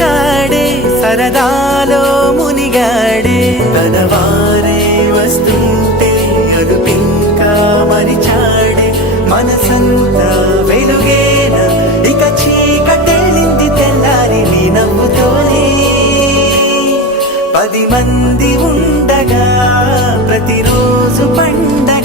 కలిసాడే సరదాలో మునిగాడే తన వారే వస్తుంటే అదుపింకా మరిచాడే మనసంతా వెలుగేన ఇక చీకటెళ్ళింది తెల్లారి నీ నవ్వుతోనే 10 మంది ఉండగా ప్రతిరోజు పండగ